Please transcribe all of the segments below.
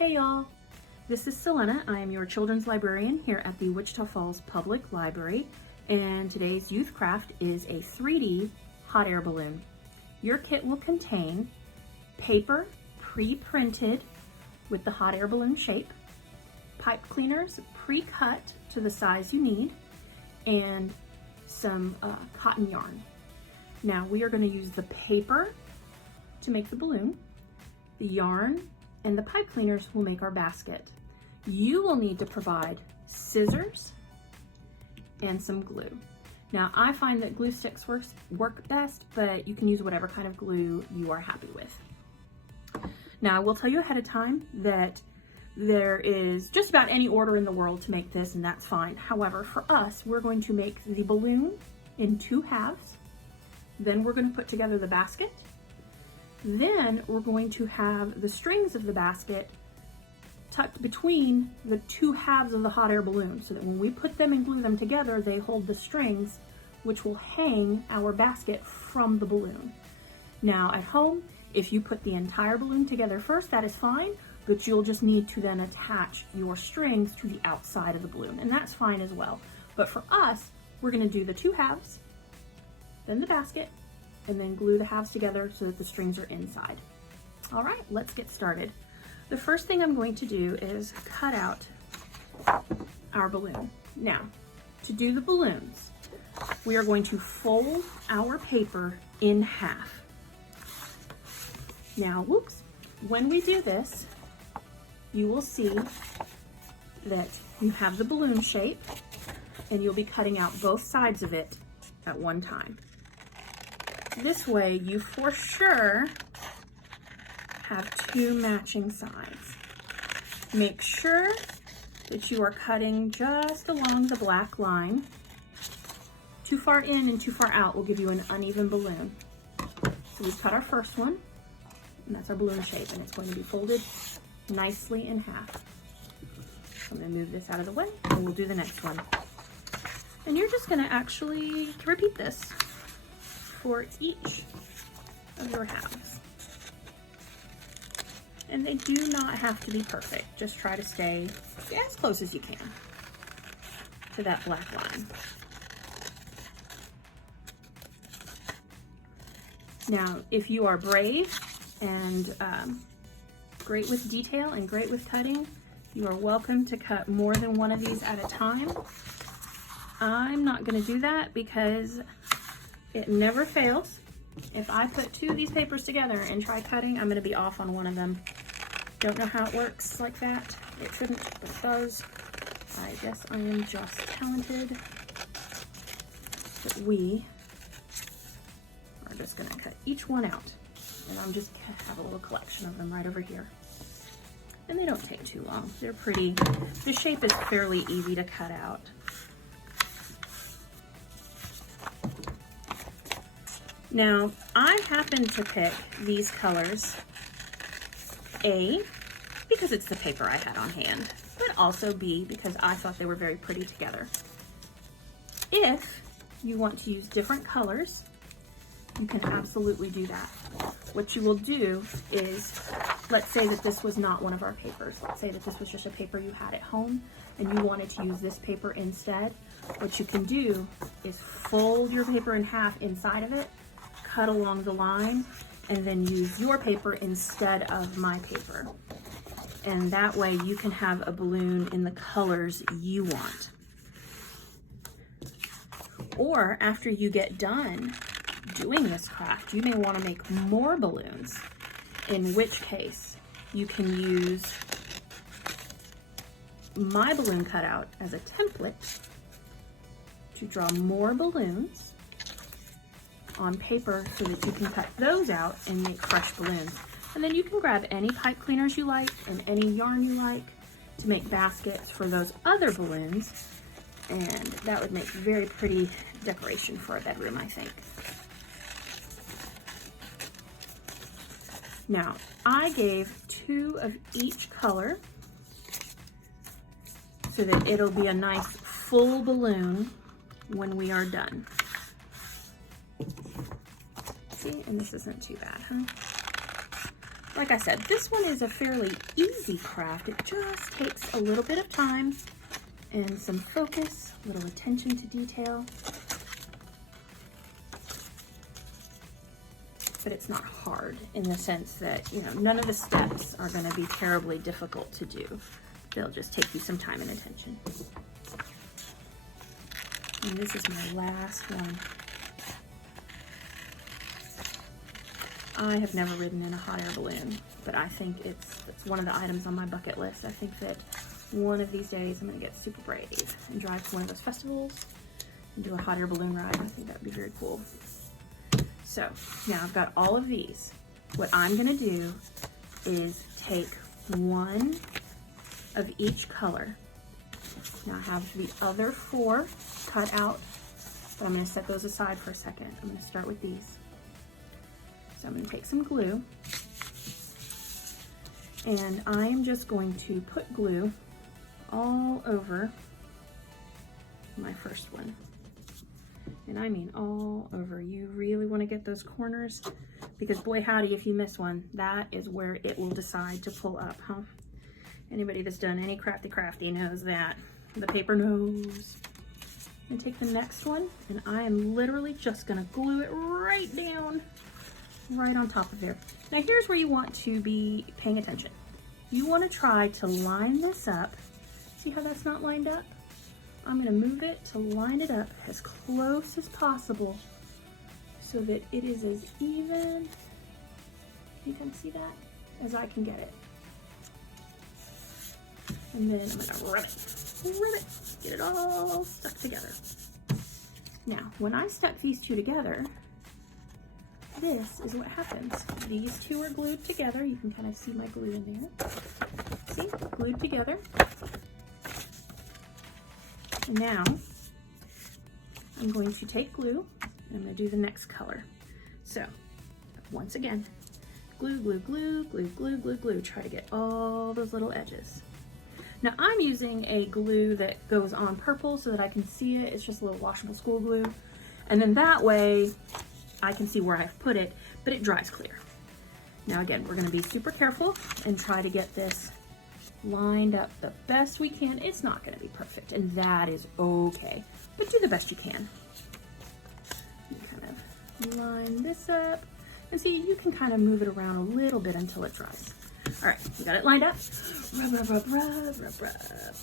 Hey y'all, this is Selena. I am your children's librarian here at the Wichita Falls Public Library, and today's youth craft is a 3D hot air balloon. Your kit will contain paper pre-printed with the hot air balloon shape, pipe cleaners pre-cut to the size you need, and some cotton yarn. Now we are going to use the paper to make the balloon, the yarn, and the pipe cleaners will make our basket. You will need to provide scissors and some glue. Now I find that glue sticks work best, but you can use whatever kind of glue you are happy with. Now I will tell you ahead of time that there is just about any order in the world to make this, and that's fine. However, for us, we're going to make the balloon in 2 halves. Then we're going to put together the basket. Then we're going to have the strings of the basket tucked between the 2 halves of the hot air balloon so that when we put them and glue them together, they hold the strings which will hang our basket from the balloon. Now at home, if you put the entire balloon together first, that is fine, but you'll just need to then attach your strings to the outside of the balloon, and that's fine as well. But for us, we're going to do the 2 halves, then the basket, and then glue the halves together so that the strings are inside. All right, let's get started. The first thing I'm going to do is cut out our balloon. Now, to do the balloons, we are going to fold our paper in half. Now, whoops, when we do this, you will see that you have the balloon shape and you'll be cutting out both sides of it at one time. This way you for sure have 2 matching sides. Make sure that you are cutting just along the black line. Too far in and too far out will give you an uneven balloon. So we've cut our first one, and that's our balloon shape, and it's going to be folded nicely in half. I'm going to move this out of the way, and we'll do the next one. And you're just going to actually repeat this for each of your halves. And they do not have to be perfect. Just try to stay as close as you can to that black line. Now, if you are brave and great with detail and great with cutting, you are welcome to cut more than one of these at a time. I'm not going to do that because it never fails. If I put 2 of these papers together and try cutting, I'm going to be off on one of them. Don't know how it works like that. It shouldn't, but it does. I guess I am just talented. But we are just going to cut each one out. And I'm just going to have a little collection of them right over here. And they don't take too long. They're pretty, the shape is fairly easy to cut out. Now, I happen to pick these colors, A, because it's the paper I had on hand, but also B, because I thought they were very pretty together. If you want to use different colors, you can absolutely do that. What you will do is, let's say that this was not one of our papers. Let's say that this was just a paper you had at home and you wanted to use this paper instead. What you can do is fold your paper in half inside of it, cut along the line, and then use your paper instead of my paper. And that way you can have a balloon in the colors you want. Or after you get done doing this craft, you may want to make more balloons, in which case you can use my balloon cutout as a template to draw more balloons on paper so that you can cut those out and make fresh balloons. And then you can grab any pipe cleaners you like and any yarn you like to make baskets for those other balloons, and that would make very pretty decoration for a bedroom, I think. Now, I gave 2 of each color so that it'll be a nice full balloon when we are done. See, and this isn't too bad, huh? Like I said, this one is a fairly easy craft. It just takes a little bit of time and some focus, a little attention to detail. But it's not hard in the sense that, you know, none of the steps are going to be terribly difficult to do. They'll just take you some time and attention. And this is my last one. I have never ridden in a hot air balloon, but I think it's one of the items on my bucket list. I think that one of these days I'm gonna get super brave and drive to one of those festivals and do a hot air balloon ride. I think that'd be very cool. So now I've got all of these. What I'm gonna do is take one of each color. Now I have the other 4 cut out, but I'm gonna set those aside for a second. I'm gonna start with these. So I'm going to take some glue, and I am just going to put glue all over my first one. And I mean all over. You really want to get those corners, because boy howdy, if you miss one, that is where it will decide to pull up, huh? Anybody that's done any crafty knows that. The paper knows. I'm going to take the next one, and I am literally just going to glue it right down, right on top of there. Now here's where you want to be paying attention. You want to try to line this up. See how that's not lined up? I'm going to move it to line it up as close as possible so that it is as even, you can see that, as I can get it. And then I'm going to rub it, get it all stuck together. Now, when I stuck these two together, this is what happens. These two are glued together. You can kind of see my glue in there. See, glued together. And now I'm going to take glue and I'm going to do the next color. So once again, glue, glue, glue, glue, glue, glue, glue. Try to get all those little edges. Now I'm using a glue that goes on purple so that I can see it. It's just a little washable school glue. And then that way I can see where I've put it, but it dries clear. Now again, we're gonna be super careful and try to get this lined up the best we can. It's not gonna be perfect, and that is okay, but do the best you can. You kind of line this up, and see, you can kind of move it around a little bit until it dries. All right, we got it lined up. Rub, rub, rub, rub, rub, rub.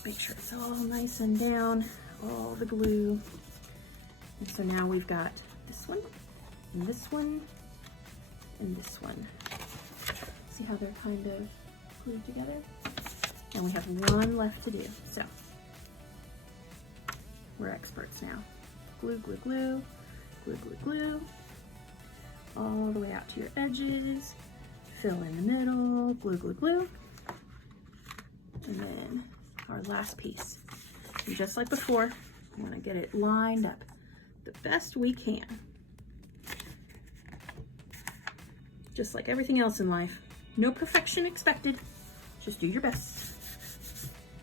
Make sure it's all nice and down, all the glue. And so now we've got this one, and this one, and this one. See how they're kind of glued together? And we have one left to do. So we're experts now. Glue, glue, glue, glue, glue, glue, all the way out to your edges. Fill in the middle, glue, glue, glue. And then our last piece. And just like before, we want to get it lined up the best we can. Just like everything else in life, no perfection expected. Just do your best.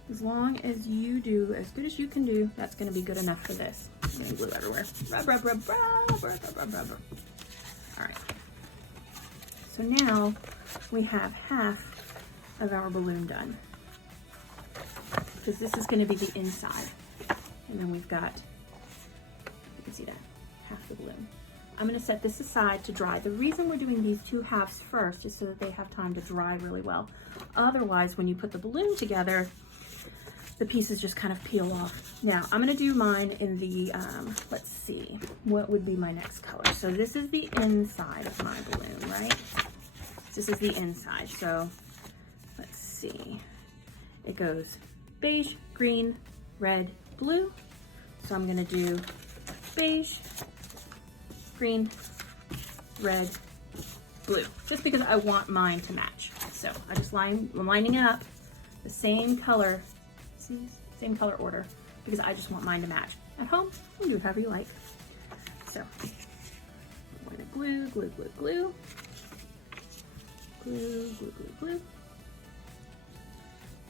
As long as you do as good as you can do, that's going to be good enough for this. I'm going to glue everywhere. Rub, rub, rub, rub, rub, rub, rub, rub. All right. So now we have half of our balloon done, because this is going to be the inside, and then we've got, you can see that, half the balloon. I'm going to set this aside to dry. The reason we're doing these two halves first is so that they have time to dry really well. Otherwise, when you put the balloon together, the pieces just kind of peel off. Now, I'm going to do mine in the, let's see, what would be my next color? So this is the inside of my balloon, right? This is the inside. So let's see. It goes beige, green, red, blue. So I'm going to do beige, green, red, blue, just because I want mine to match. So I'm lining up the same color, see, same color order, because I just want mine to match. At home, you can do however you like. So I'm going to glue, glue, glue, glue, glue, glue, glue, glue,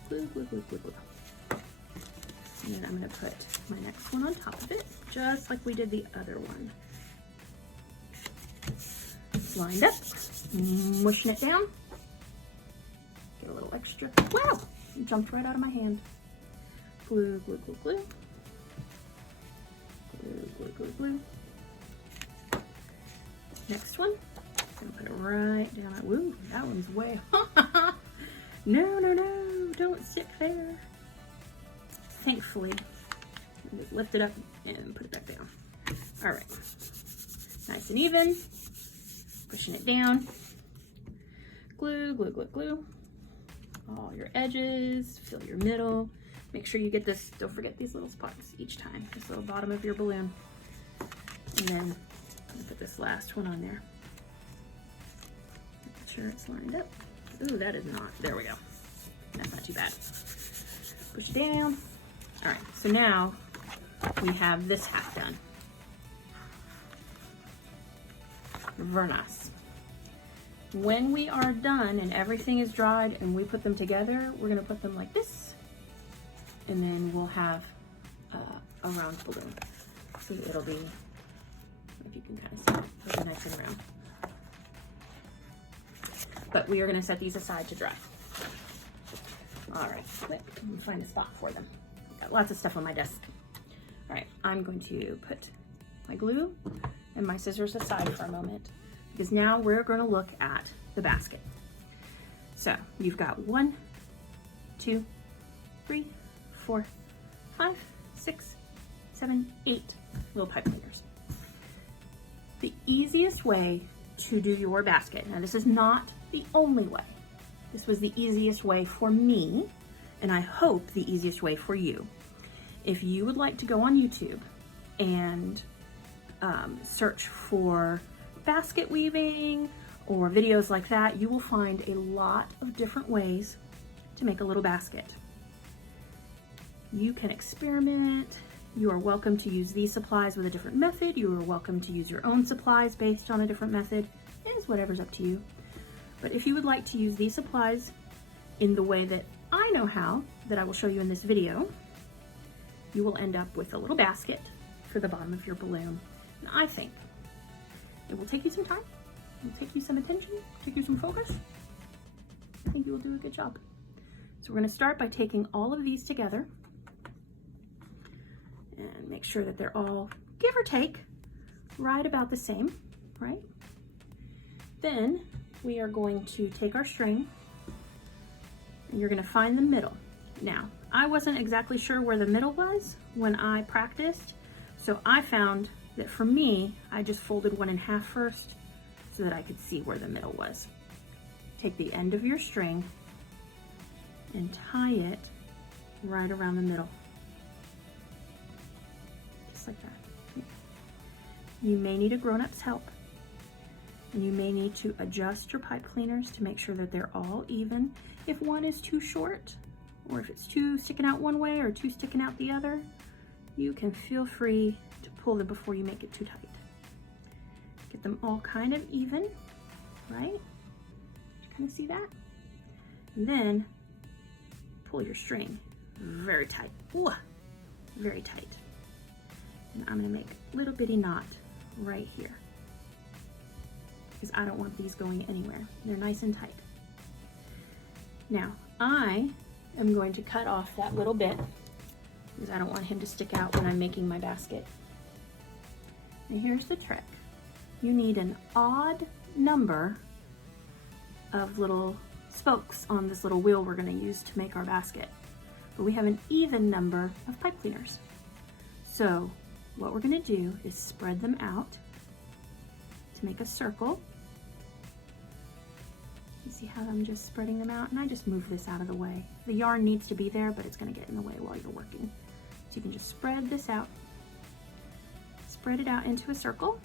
glue, glue, glue, glue, glue. And then I'm going to put my next one on top of it, just like we did the other one. It's lined up, mushing it down. Get a little extra. Wow! It jumped right out of my hand. Glue, glue, glue, glue. Glue, glue, glue, glue. Next one. I'm gonna put it right down. Woo, that one's way. No, no, no, don't stick there. Thankfully, just lift it up and put it back down. All right, nice and even. Pushing it down. Glue, glue, glue, glue. All your edges, fill your middle. Make sure you get this, don't forget these little spots each time. This little bottom of your balloon. And then I'm gonna put this last one on there. Make sure it's lined up. Ooh, that is not, there we go. That's not too bad. Push it down. All right, so now we have this half done. Very nice. When we are done and everything is dried and we put them together, we're gonna put them like this, and then we'll have a round balloon. So it'll be, if you can kind of see it, it'll be nice and round. But we are gonna set these aside to dry. All right, quick, let me find a spot for them. I've got lots of stuff on my desk. All right, I'm going to put my glue and my scissors aside for a moment, because now we're going to look at the basket. So you've got 1, 2, 3, 4, 5, 6, 7, 8 little pipe cleaners. The easiest way to do your basket, now this is not the only way. This was the easiest way for me, and I hope the easiest way for you. If you would like to go on YouTube and search for basket weaving or videos like that, you will find a lot of different ways to make a little basket. You can experiment. You are welcome to use these supplies with a different method. You are welcome to use your own supplies based on a different method. It is whatever's up to you. But if you would like to use these supplies in the way that I know how, that I will show you in this video, you will end up with a little basket for the bottom of your balloon. And I think it will take you some time, it will take you some attention, take you some focus. I think you will do a good job. So we're going to start by taking all of these together and make sure that they're all, give or take, right about the same, right? Then we are going to take our string and you're going to find the middle. Now, I wasn't exactly sure where the middle was when I practiced, so I found that for me, I just folded 1 in half first so that I could see where the middle was. Take the end of your string and tie it right around the middle. Just like that. You may need a grown-up's help, and you may need to adjust your pipe cleaners to make sure that they're all even. If one is too short, or if it's too sticking out one way or too sticking out the other, you can feel free to pull them before you make it too tight. Get them all kind of even, right? Kind of see that? And then pull your string very tight. Ooh, very tight. And I'm gonna make a little bitty knot right here, because I don't want these going anywhere. They're nice and tight. Now, I am going to cut off that little bit because I don't want him to stick out when I'm making my basket. And here's the trick. You need an odd number of little spokes on this little wheel we're going to use to make our basket. But we have an even number of pipe cleaners. So what we're going to do is spread them out to make a circle. You see how I'm just spreading them out? And I just move this out of the way. The yarn needs to be there, but it's going to get in the way while you're working. So you can just spread this out. Spread it out into a circle.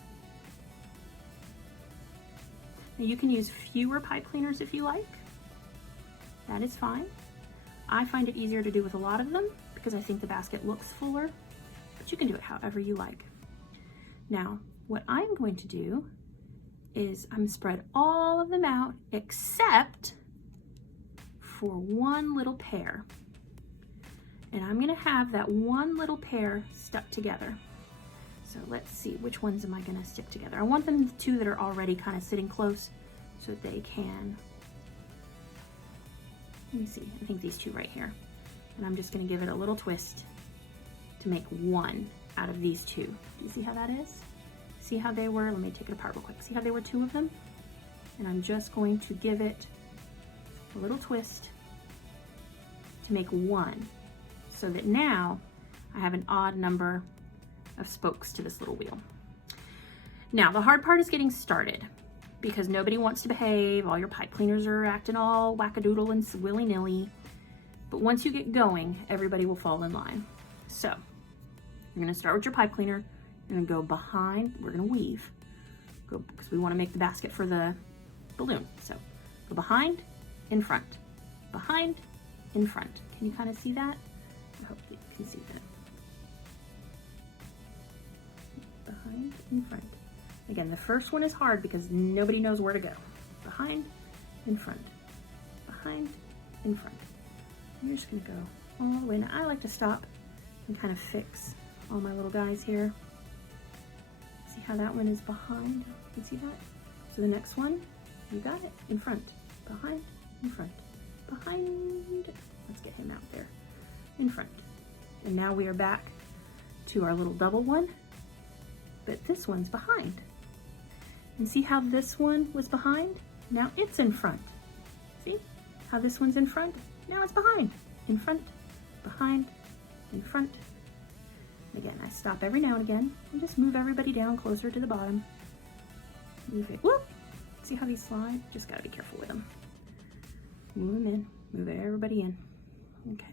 Now you can use fewer pipe cleaners if you like. That is fine. I find it easier to do with a lot of them because I think the basket looks fuller, but you can do it however you like. Now, what I'm going to do is I'm spread all of them out except for one little pair. And I'm gonna have that one little pair stuck together. So let's see, which ones am I gonna stick together? I want them two that are already kind of sitting close so that they can Let me see, I think these two right here. And I'm just gonna give it a little twist to make one out of these two. Do you see how that is? See how they were, let me take it apart real quick. See how they were two of them? And I'm just going to give it a little twist to make one, so that now I have an odd number of spokes to this little wheel. Now, the hard part is getting started because nobody wants to behave. All your pipe cleaners are acting all wackadoodle and willy-nilly. But once you get going, everybody will fall in line. So, you're gonna start with your pipe cleaner. You're gonna go behind, we're gonna weave. Go, because we wanna make the basket for the balloon. So, go behind, in front. Behind, in front. Can you kind of see that? I hope you can see that. Behind, in front. Again, the first one is hard because nobody knows where to go. Behind, in front. Behind, in front. I'm just gonna go all the way. Now I like to stop and kind of fix all my little guys here. See how that one is behind? You can see that? So the next one, you got it, in front. Behind, in front. Behind. Let's get him out there. In front. And now we are back to our little double one, but this one's behind. And see how this one was behind? Now it's in front. See how this one's in front? Now it's behind. In front, behind, in front. Again, I stop every now and again and just move everybody down closer to the bottom. Move it, whoop! See how these slide? Just gotta be careful with them. Move them in, move everybody in. Okay,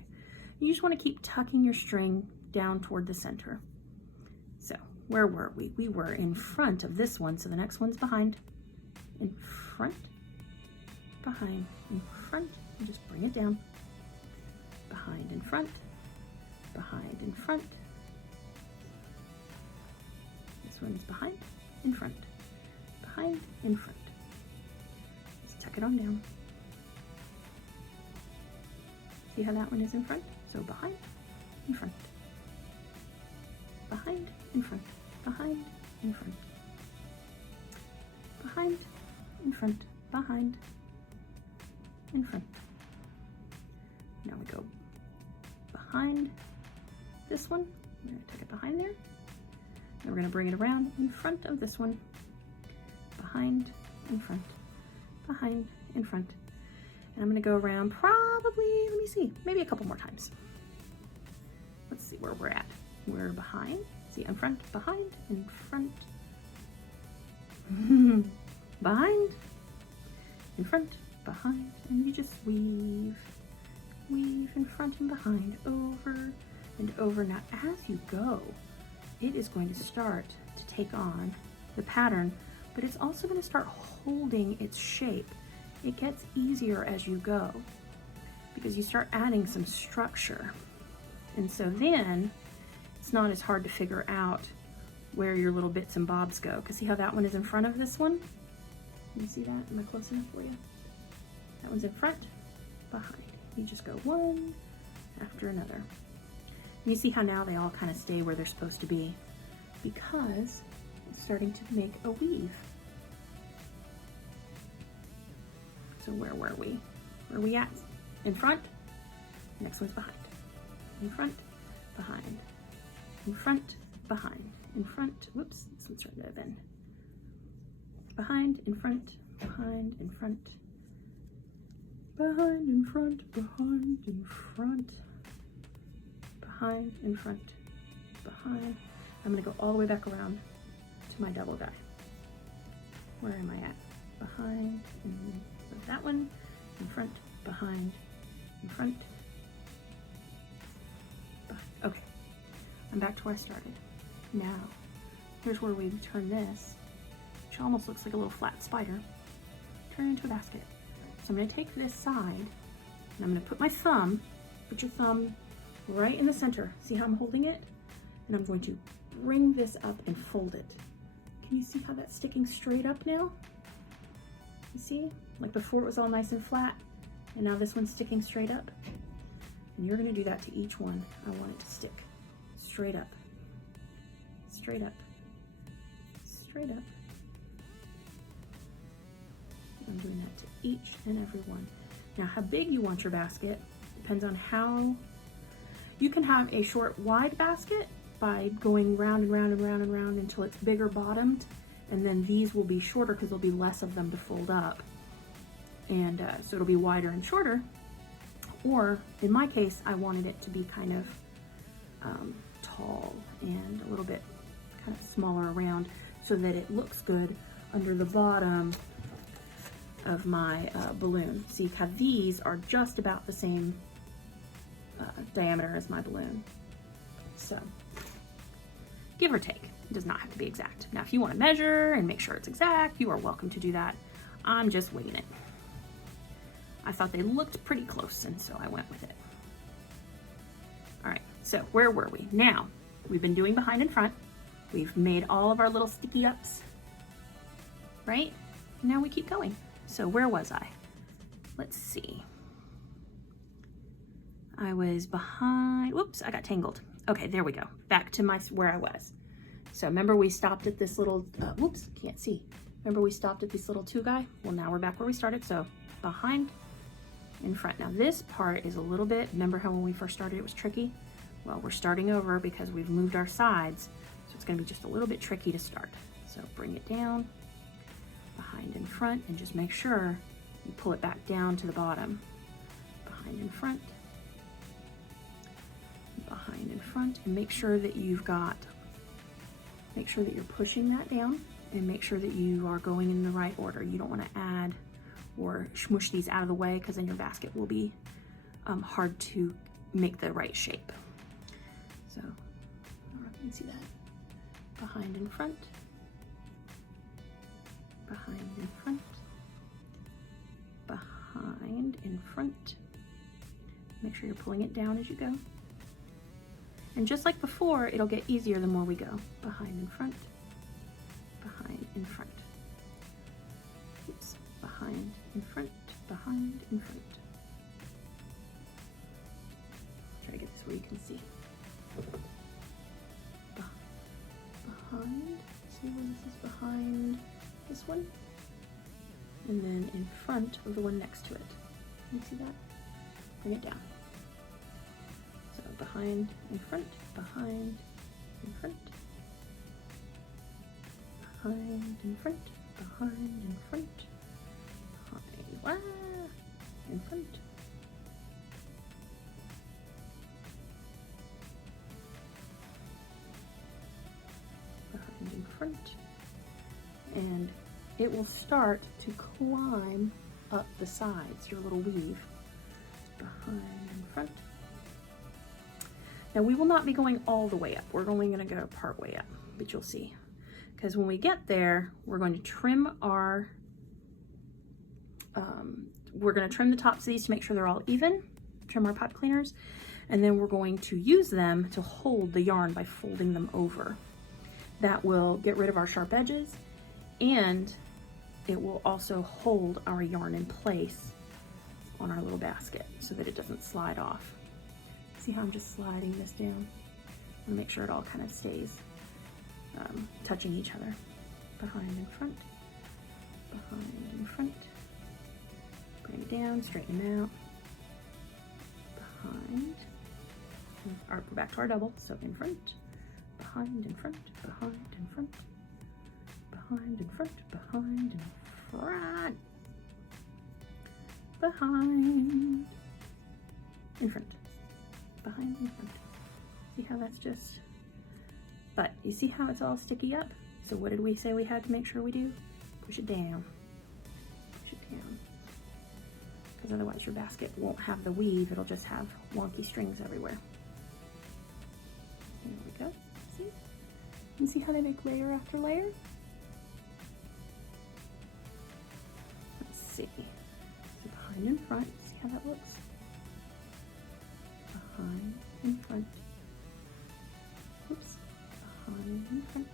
you just wanna keep tucking your string down toward the center. So, where were we? We were in front of this one, so the next one's behind. In front, behind, in front, and just bring it down. Behind, in front, behind, in front. This one is behind, in front, behind, in front. Just tuck it on down. See how that one is in front? So behind, in front, behind, in front, behind, in front, behind, in front, behind, in front. Now we go behind this one. We're going to tuck it behind there. And we're going to bring it around in front of this one. Behind, in front, behind, in front. And I'm going to go around probably, let me see, maybe a couple more times. Let's see where we're at. We're behind. See, in front, behind, in front, behind, in front, behind, and you just weave, weave in front and behind, over and over. Now, as you go, it is going to start to take on the pattern, but it's also going to start holding its shape. It gets easier as you go because you start adding some structure. And so then it's not as hard to figure out where your little bits and bobs go. Because see how that one is in front of this one? Can you see that? Am I close enough for you? That one's in front, behind. You just go one after another. And you see how now they all kind of stay where they're supposed to be because it's starting to make a weave. So where were we? Where are we at? In front, next one's behind. In front, behind. In front, behind. In front, whoops, this one's right there then. Behind, in front, behind, in front. Behind, in front, behind, in front. Behind, in front, behind. I'm gonna go all the way back around to my double guy. Where am I at? Behind, and that one, in front, behind, in front. Okay, I'm back to where I started. Now, here's where we turn this, which almost looks like a little flat spider, turn it into a basket. So I'm gonna take this side, and I'm gonna put my thumb, put your thumb right in the center. See how I'm holding it? And I'm going to bring this up and fold it. Can you see how that's sticking straight up now? You see? Like before it was all nice and flat, and now this one's sticking straight up. And you're gonna do that to each one. I want it to stick straight up, straight up, straight up. I'm doing that to each and every one. Now, how big you want your basket depends on how. You can have a short, wide basket by going round and round and round and round until it's bigger bottomed, and then these will be shorter because there'll be less of them to fold up, and so it'll be wider and shorter. Or in my case, I wanted it to be kind of tall and a little bit kind of smaller around so that it looks good under the bottom of my balloon. See how these are just about the same diameter as my balloon. So give or take, it does not have to be exact. Now, if you want to measure and make sure it's exact, you are welcome to do that. I'm just winging it. I thought they looked pretty close, and so I went with it. All right, so where were we? Now, we've been doing behind and front. We've made all of our little sticky ups, right? Now we keep going. So where was I? Let's see. I was behind, whoops, I got tangled. Okay, there we go. Back to where I was. So remember we stopped at this little, whoops, can't see. Remember we stopped at this little two guy? Well, now we're back where we started. So behind, in front. Now this part is a little bit, remember how when we first started it was tricky? Well, we're starting over because we've moved our sides. So it's gonna be just a little bit tricky to start. So bring it down, behind and front, and just make sure you pull it back down to the bottom. Behind and front, behind and front, and make sure that you've got, make sure that you're pushing that down, and make sure that you are going in the right order. You don't want to add or smush these out of the way because then your basket will be hard to make the right shape. So, I don't know if you can see that. Behind and front, behind and front, behind and front. Make sure you're pulling it down as you go. And just like before, it'll get easier the more we go. Behind and front, behind and front. Oops. Behind and front, behind and front. Try to get this where you can see. Behind, see where this is behind this one? And then in front of the one next to it. Can you see that? Bring it down. So behind, in front, behind, in front, behind, in front, behind, in front, behind, wah, in front. Behind, in front. And it will start to climb up the sides, your little weave. Behind, in front. Now we will not be going all the way up. We're only going to go part way up, but you'll see. Because when we get there, we're going to trim our, we're going to trim the tops of these to make sure they're all even, trim our pipe cleaners, and then we're going to use them to hold the yarn by folding them over. That will get rid of our sharp edges, and it will also hold our yarn in place on our little basket so that it doesn't slide off. See how I'm just sliding this down? I'm gonna make sure it all kind of stays touching each other. Behind and front, behind and front. Bring it down, straighten them out. Behind, or back to our double, so in front, behind and front, behind and front, behind and front, behind and front, behind, in front, behind and front. See how that's just, but you see how it's all sticky up? So what did we say we had to make sure we do? Push it down, push it down. Because otherwise your basket won't have the weave, it'll just have wonky strings everywhere. There we go, see? You see how they make layer after layer? Let's see. So behind and front, see how that looks? Behind and front. Oops. Behind and front.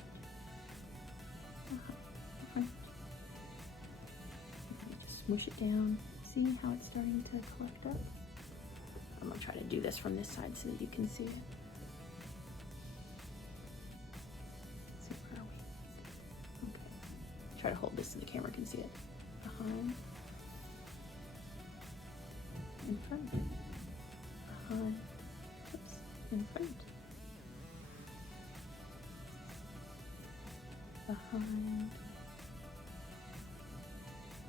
Behind and front. And just smush it down. See how it's starting to collect up? I'm gonna try to do this from this side so that you can see it. See, where are we? Okay. Try to hold this so the camera can see it. Behind in front, behind, oops, in front, behind,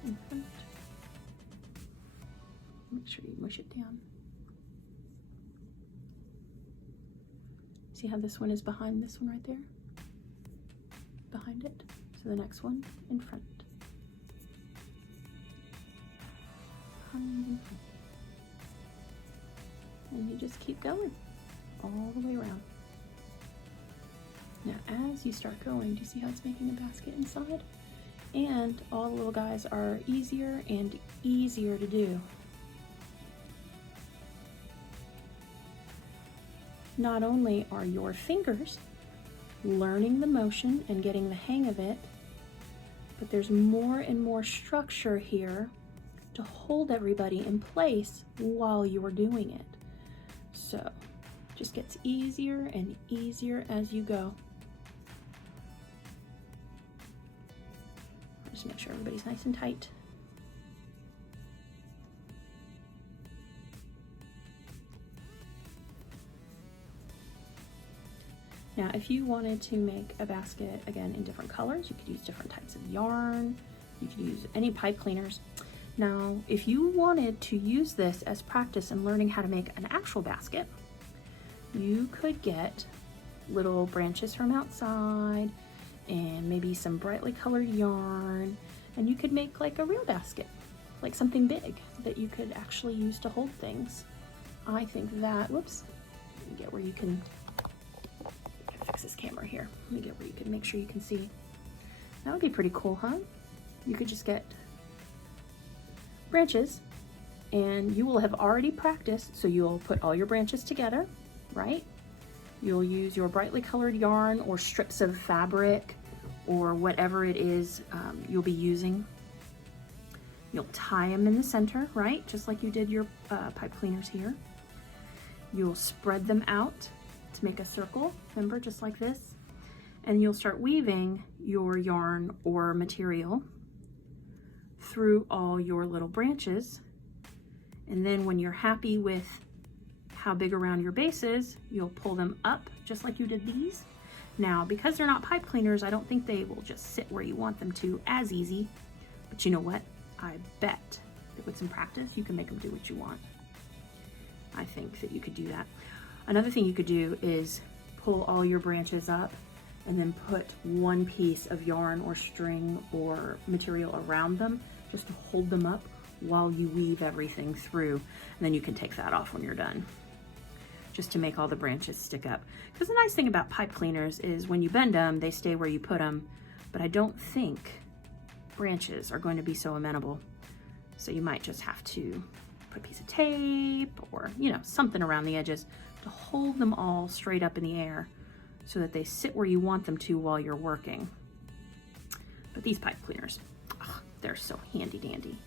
in front. Make sure you mush it down. See how this one is behind this one right there? Behind it. So the next one in front. Behind, in front. And you just keep going all the way around. Now as you start going, do you see how it's making a basket inside? And all the little guys are easier and easier to do. Not only are your fingers learning the motion and getting the hang of it, but there's more and more structure here to hold everybody in place while you're doing it. So it just gets easier and easier as you go. Just make sure everybody's nice and tight. Now, if you wanted to make a basket, again, in different colors, you could use different types of yarn. You could use any pipe cleaners. Now, if you wanted to use this as practice in learning how to make an actual basket, you could get little branches from outside and maybe some brightly colored yarn, and you could make like a real basket, like something big that you could actually use to hold things. I think that, whoops, let me get where you can, fix this camera here. Let me get where you can make sure you can see. That would be pretty cool, huh? You could just get branches and you will have already practiced. So you'll put all your branches together, right? You'll use your brightly colored yarn or strips of fabric or whatever it is you'll be using. You'll tie them in the center, right? Just like you did your pipe cleaners here. You'll spread them out to make a circle, remember, just like this. And you'll start weaving your yarn or material through all your little branches. And then when you're happy with how big around your base is, you'll pull them up just like you did these. Now, because they're not pipe cleaners, I don't think they will just sit where you want them to as easy. But you know what? I bet that with some practice, you can make them do what you want. I think that you could do that. Another thing you could do is pull all your branches up and then put one piece of yarn or string or material around them just to hold them up while you weave everything through. And then you can take that off when you're done, just to make all the branches stick up. Because the nice thing about pipe cleaners is when you bend them, they stay where you put them, but I don't think branches are going to be so amenable. So you might just have to put a piece of tape or, you know, something around the edges to hold them all straight up in the air so that they sit where you want them to while you're working. But these pipe cleaners, they're so handy dandy.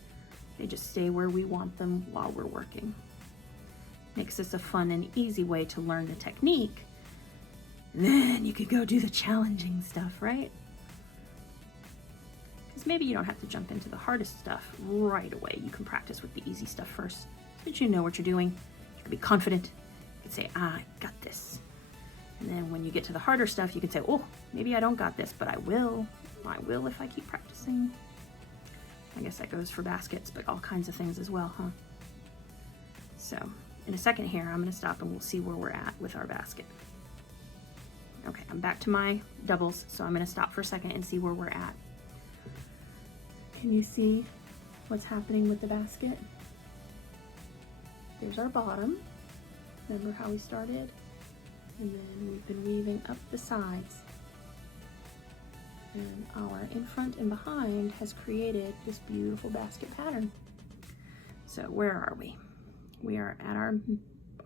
They just stay where we want them while we're working. Makes this a fun and easy way to learn the technique. And then you could go do the challenging stuff, right? Because maybe you don't have to jump into the hardest stuff right away. You can practice with the easy stuff first, so that you know what you're doing. You can be confident. You can say, I got this. And then when you get to the harder stuff, you can say, oh, maybe I don't got this, but I will. I will if I keep practicing. I guess that goes for baskets, but all kinds of things as well, huh? So in a second here, I'm going to stop and we'll see where we're at with our basket. Okay, I'm back to my doubles, so I'm going to stop for a second and see where we're at. Can you see what's happening with the basket? There's our bottom. Remember how we started? And then we've been weaving up the sides. And our in front and behind has created this beautiful basket pattern. So where are we? We are at our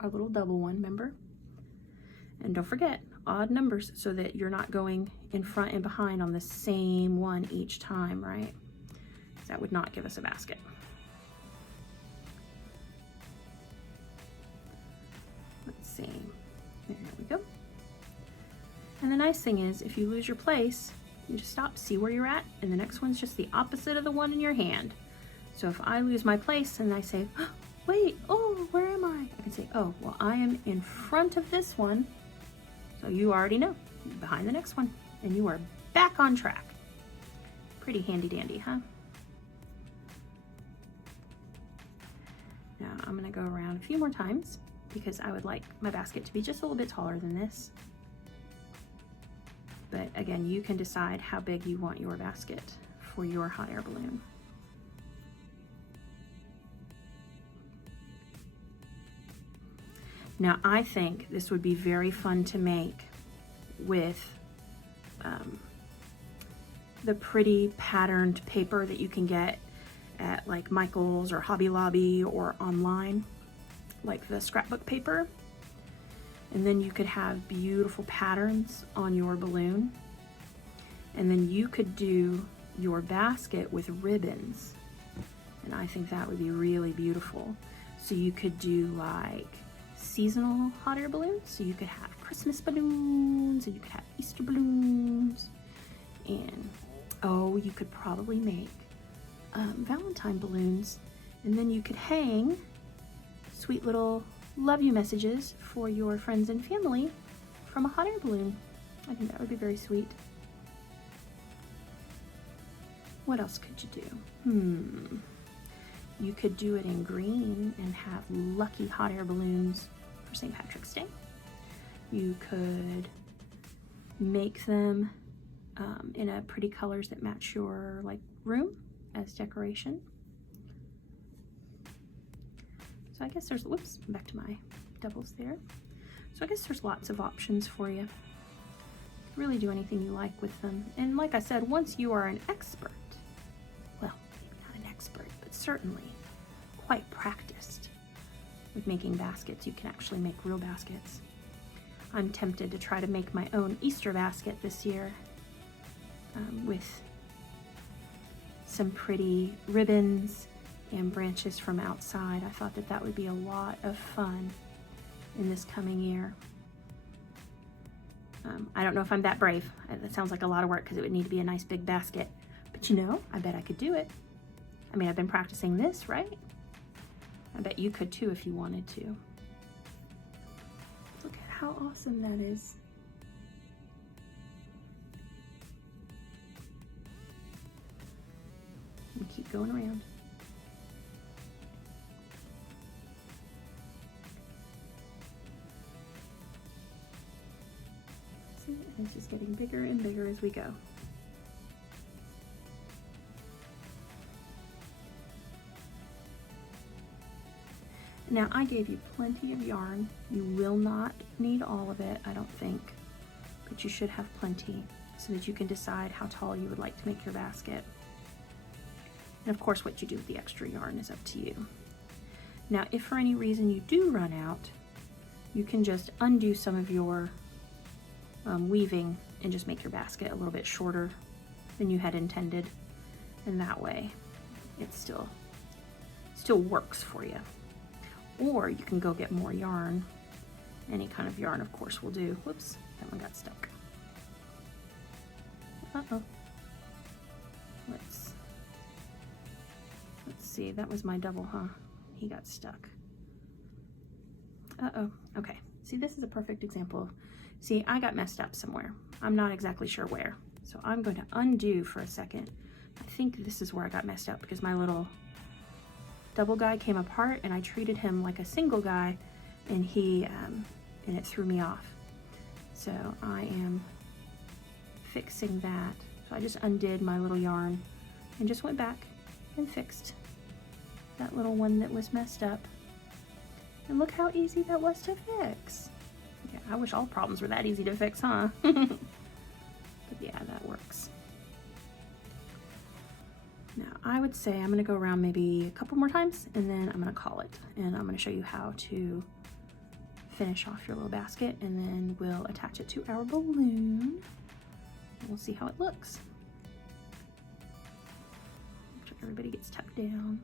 little double one, remember? And don't forget, odd numbers so that you're not going in front and behind on the same one each time, right? That would not give us a basket. Let's see, there we go. And the nice thing is, if you lose your place, you just stop, see where you're at, and the next one's just the opposite of the one in your hand. So if I lose my place and I say, oh, wait, oh, where am I? I can say, oh, well, I am in front of this one. So you already know, behind the next one, and you are back on track. Pretty handy dandy, huh? Now I'm gonna go around a few more times because I would like my basket to be just a little bit taller than this. But again, you can decide how big you want your basket for your hot air balloon. Now I think this would be very fun to make with the pretty patterned paper that you can get at like Michael's or Hobby Lobby or online, like the scrapbook paper. And then you could have beautiful patterns on your balloon. And then you could do your basket with ribbons. And I think that would be really beautiful. So you could do like seasonal hot air balloons. So you could have Christmas balloons, and you could have Easter balloons. And oh, you could probably make Valentine balloons. And then you could hang sweet little love you messages for your friends and family from a hot air balloon. I think that would be very sweet. What else could you do? You could do it in green and have lucky hot air balloons for St. Patrick's Day. You could make them in a pretty colors that match your like room as decoration. So I guess there's, whoops, back to my doubles there. So I guess there's lots of options for you. Really do anything you like with them. And like I said, once you are an expert, well, maybe not an expert, but certainly quite practiced with making baskets, you can actually make real baskets. I'm tempted to try to make my own Easter basket this year with some pretty ribbons and branches from outside. I thought that that would be a lot of fun in this coming year. I don't know if I'm that brave. That sounds like a lot of work because it would need to be a nice big basket. But you know, I bet I could do it. I mean, I've been practicing this, right? I bet you could too if you wanted to. Look at how awesome that is. And keep going around. See, it's just getting bigger and bigger as we go. Now I gave you plenty of yarn. You will not need all of it, I don't think, but you should have plenty so that you can decide how tall you would like to make your basket. And of course, what you do with the extra yarn is up to you. Now, if for any reason you do run out, you can just undo some of your weaving and just make your basket a little bit shorter than you had intended. And that way, it still works for you. Or you can go get more yarn. Any kind of yarn, of course, will do. Whoops, that one got stuck. Uh-oh. Let's see, that was my double, huh? He got stuck. Uh-oh, okay. See, this is a perfect example. See, I got messed up somewhere. I'm not exactly sure where. So I'm going to undo for a second. I think this is where I got messed up because my little double guy came apart and I treated him like a single guy and and it threw me off. So I am fixing that. So I just undid my little yarn and just went back and fixed that little one that was messed up. And look how easy that was to fix. Yeah, I wish all problems were that easy to fix, huh? But yeah, that works. Now I would say I'm gonna go around maybe a couple more times and then I'm gonna call it. And I'm gonna show you how to finish off your little basket and then we'll attach it to our balloon. And we'll see how it looks. Make sure everybody gets tucked down.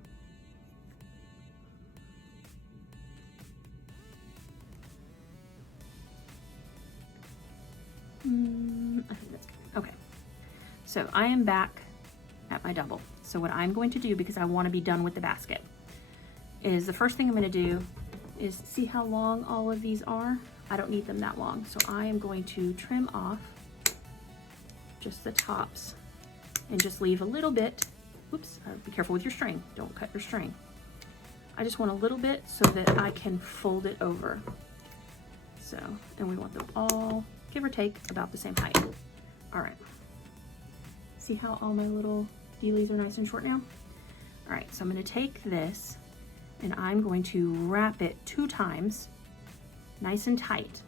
I think that's good. Okay, so I am back at my double. So what I'm going to do, because I want to be done with the basket, is the first thing I'm gonna do is see how long all of these are. I don't need them that long, so I am going to trim off just the tops and just leave a little bit. Oops, be careful with your string. Don't cut your string. I just want a little bit so that I can fold it over. So, and we want them all, give or take, about the same height. All right. See how all my little dealies are nice and short now? All right, so I'm gonna take this and I'm going to wrap it 2 times, nice and tight.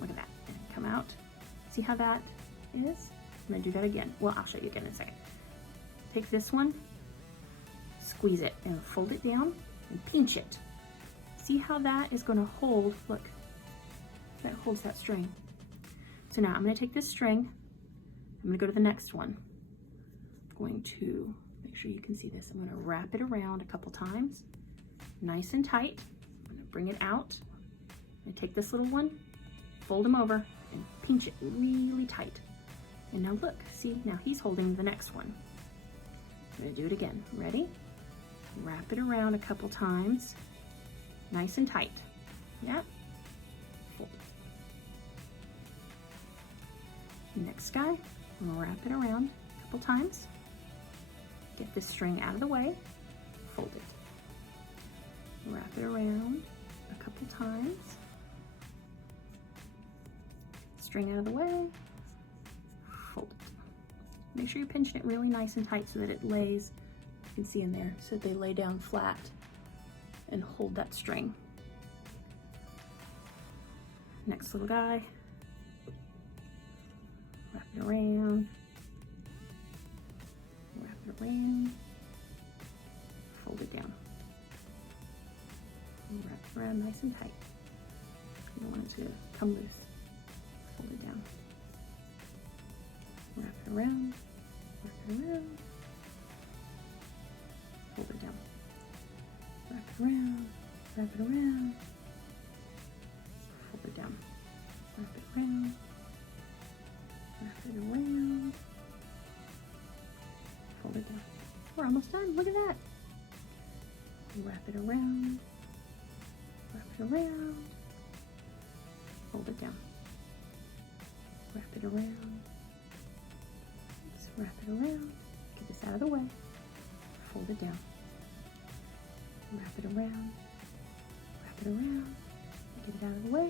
Look at that, and come out. See how that is? I'm gonna do that again. Well, I'll show you again in a second. Take this one, squeeze it and fold it down and pinch it. See how that is gonna hold, look, that holds that string. So now I'm gonna take this string, I'm gonna go to the next one. I'm going to, make sure you can see this, I'm gonna wrap it around a couple times, nice and tight. I'm gonna bring it out. I'm gonna take this little one, fold him over and pinch it really tight. And now look, see, now he's holding the next one. I'm gonna do it again, ready? Wrap it around a couple times, nice and tight. Yeah, fold. Next guy, I'm gonna wrap it around a couple times, get this string out of the way, fold it. Wrap it around a couple times, string out of the way, fold it. Make sure you're pinching it really nice and tight so that it lays, you can see in there, so that they lay down flat and hold that string. Next little guy, wrap it around, fold it down. And wrap it around nice and tight. You don't want it to come loose. Fold it down. Wrap it around, fold it down. Wrap it around, fold it down. Wrap it around, fold it down. We're almost done, look at that. Wrap it around, fold it down. Wrap it around, wrap it around, get this out of the way, fold it down. Wrap it around, get it out of the way,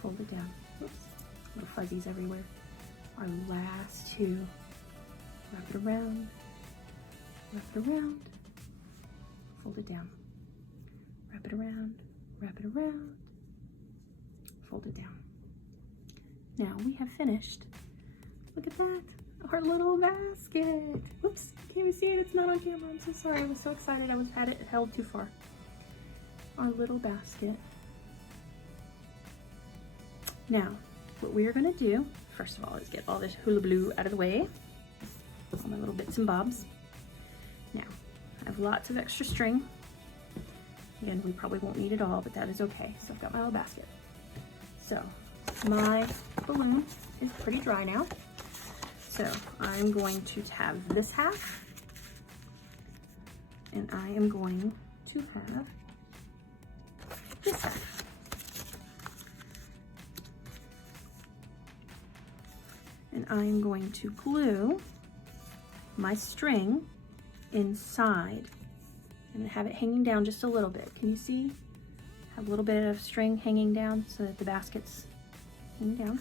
fold it down. Oops, little fuzzies everywhere. Our last 2, wrap it around, fold it down. Wrap it around, fold it down. Now we have finished. Look at that, our little basket. Whoops, can't you see it? It's not on camera, I'm so sorry. I was so excited, had it held too far. Our little basket. Now, what we are gonna do, first of all, is get all this hula blue out of the way. All my little bits and bobs. Now, I have lots of extra string. Again, we probably won't need it all, but that is okay. So I've got my little basket. So my balloon is pretty dry now. So I'm going to have this half, and I am going to have this half. And I'm going to glue my string inside. I'm gonna have it hanging down just a little bit. Can you see? Have a little bit of string hanging down so that the basket's hanging down.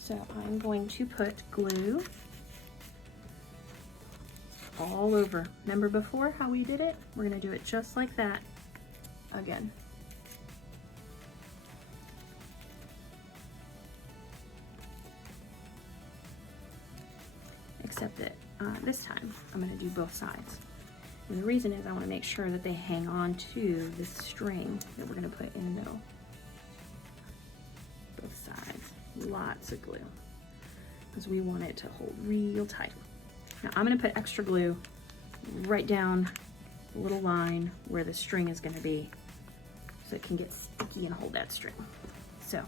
So I'm going to put glue all over. Remember before how we did it? We're gonna do it just like that again. Except that this time I'm gonna do both sides. And the reason is I want to make sure that they hang on to this string that we're going to put in the middle. Both sides. Lots of glue. Because we want it to hold real tight. Now I'm going to put extra glue right down the little line where the string is going to be so it can get sticky and hold that string. So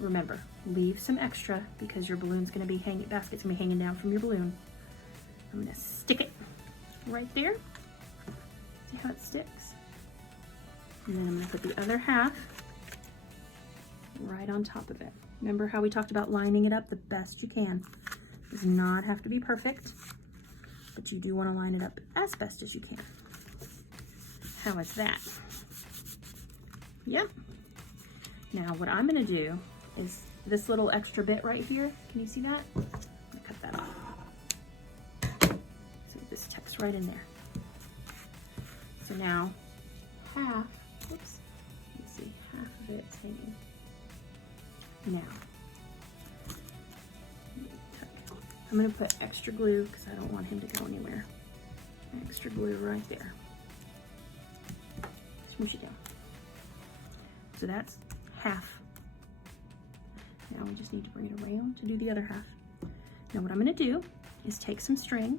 remember, leave some extra because your balloon's going to be hanging, basket's going to be hanging down from your balloon. I'm going to stick it right there. See how it sticks? And then I'm gonna put the other half right on top of it. Remember how we talked about lining it up the best you can. It does not have to be perfect, but you do want to line it up as best as you can. How is that? Yep. Now what I'm going to do is this little extra bit right here. Can you see that? I'm going to cut that off. So this tucks right in there. So now half, oops, let me see, half of it's hanging. Now, I'm going to put extra glue because I don't want him to go anywhere. Extra glue right there. Smoosh it down. So that's half. Now we just need to bring it around to do the other half. Now what I'm going to do is take some string.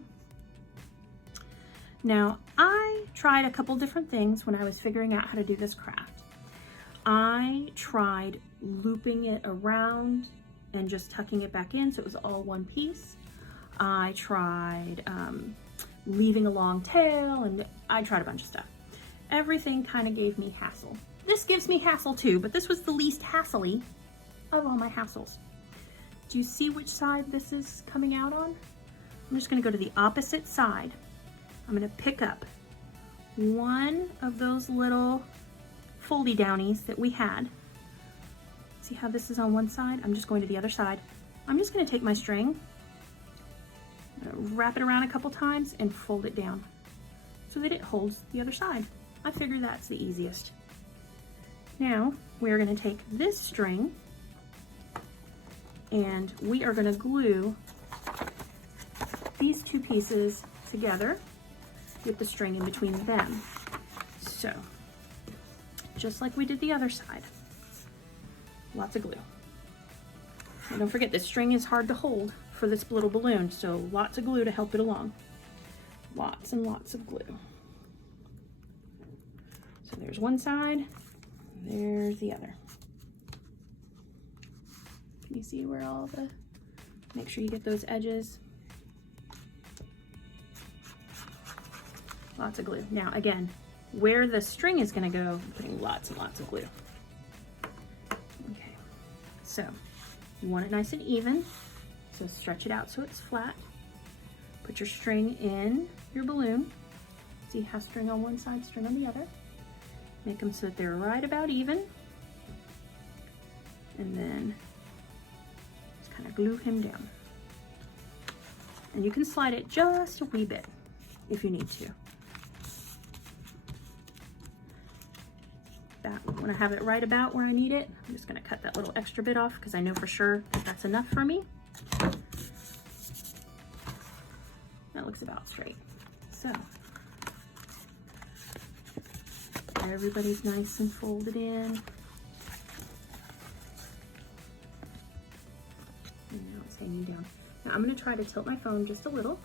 Now I tried a couple different things when I was figuring out how to do this craft. I tried looping it around and just tucking it back in so it was all one piece. I tried leaving a long tail, and I tried a bunch of stuff. Everything kind of gave me hassle. This gives me hassle too, but this was the least hassly of all my hassles. Do you see which side this is coming out on? I'm just going to go to the opposite side. I'm going to pick up one of those little foldy downies that we had. See how this is on one side? I'm just going to the other side. I'm just going to take my string, wrap it around a couple times, and fold it down so that it holds the other side. I figure that's the easiest. Now we're going to take this string and we are going to glue these two pieces together with the string in between them. So just like we did the other side, lots of glue. And don't forget, this string is hard to hold for this little balloon, so lots of glue to help it along. Lots and lots of glue. So there's one side, there's the other. Can you see where all the, make sure you get those edges. Lots of glue. Now again, where the string is going to go, I'm putting lots and lots of glue. Okay, so you want it nice and even, so stretch it out so it's flat. Put your string in your balloon. See how string on one side, string on the other. Make them so that they're right about even. And then just kind of glue him down. And you can slide it just a wee bit if you need to. When I have it right about where I need it, I'm just going to cut that little extra bit off because I know for sure that that's enough for me. That looks about straight. So everybody's nice and folded in. And now it's hanging down. Now I'm going to try to tilt my phone just a little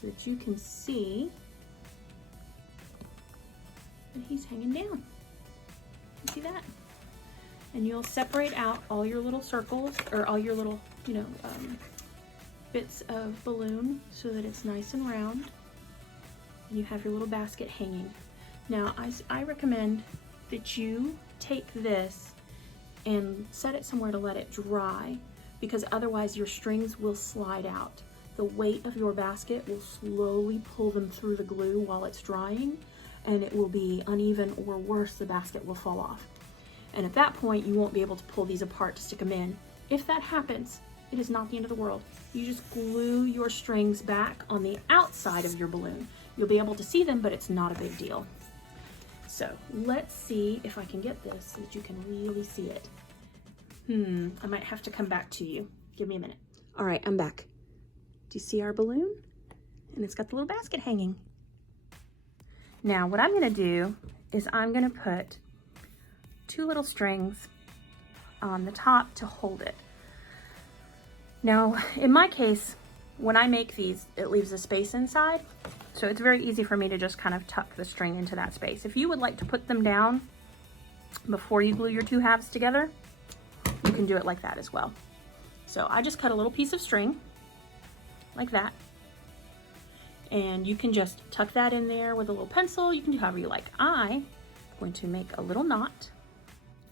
so that you can see that he's hanging down. See that? And you'll separate out all your little circles or all your little, bits of balloon so that it's nice and round. And you have your little basket hanging. Now, I recommend that you take this and set it somewhere to let it dry, because otherwise your strings will slide out. The weight of your basket will slowly pull them through the glue while it's drying, and it will be uneven, or worse, the basket will fall off. And at that point, you won't be able to pull these apart to stick them in. If that happens, it is not the end of the world. You just glue your strings back on the outside of your balloon. You'll be able to see them, but it's not a big deal. So let's see if I can get this so that you can really see it. I might have to come back to you. Give me a minute. All right, I'm back. Do you see our balloon? And it's got the little basket hanging. Now what I'm going to do is I'm going to put two little strings on the top to hold it. Now in my case, when I make these, it leaves a space inside, so it's very easy for me to just kind of tuck the string into that space. If you would like to put them down before you glue your two halves together, you can do it like that as well. So I just cut a little piece of string like that, And you can just tuck that in there with a little pencil. You can do however you like. I'm going to make a little knot.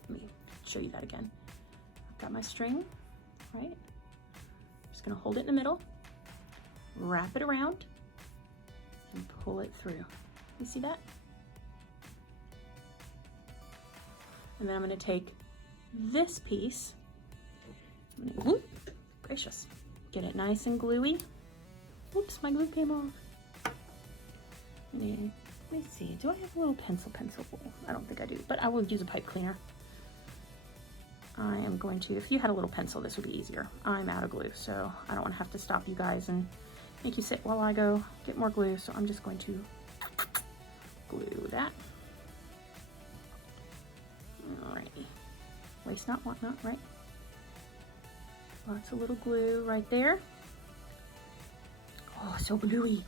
Let me show you that again. I've got my string, right? Just gonna hold it in the middle, wrap it around, and pull it through. You see that? And then I'm gonna take this piece, whoop, gracious, get it nice and gluey. Oops, my glue came off. Let me see, do I have a little pencil bowl? I don't think I do, but I will use a pipe cleaner. I am going to, if you had a little pencil, this would be easier. I'm out of glue, so I don't want to have to stop you guys and make you sit while I go get more glue, so I'm just going to glue that. Alrighty. Waste not, want not, right? Lots of little glue right there. Oh, so gluey.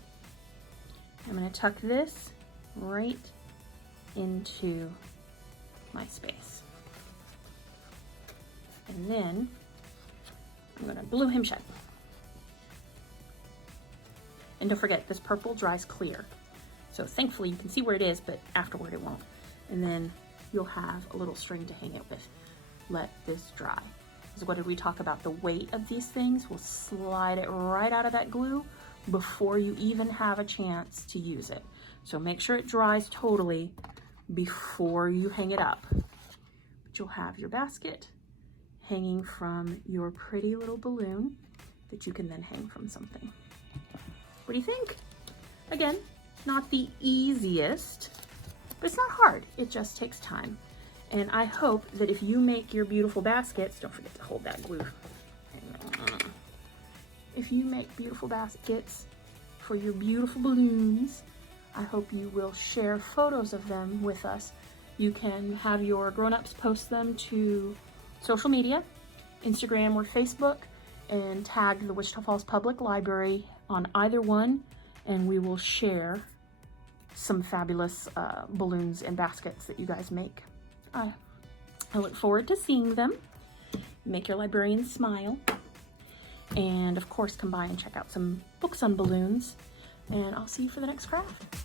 I'm going to tuck this right into my space. And then I'm going to glue him shut. And don't forget, this purple dries clear. So thankfully you can see where it is, but afterward it won't. And then you'll have a little string to hang it with. Let this dry. So what did we talk about? The weight of these things will slide it right out of that glue before you even have a chance to use it. So make sure it dries totally before you hang it up. But you'll have your basket hanging from your pretty little balloon that you can then hang from something. What do you think? Again, not the easiest, but it's not hard. It just takes time. And I hope that if you make your beautiful baskets, don't forget to hold that glue. If you make beautiful baskets for your beautiful balloons, I hope you will share photos of them with us. You can have your grown-ups post them to social media, Instagram or Facebook, and tag the Wichita Falls Public Library on either one, and we will share some fabulous balloons and baskets that you guys make. I look forward to seeing them. Make your librarian smile. And of course, come by and check out some books on balloons. And I'll see you for the next craft.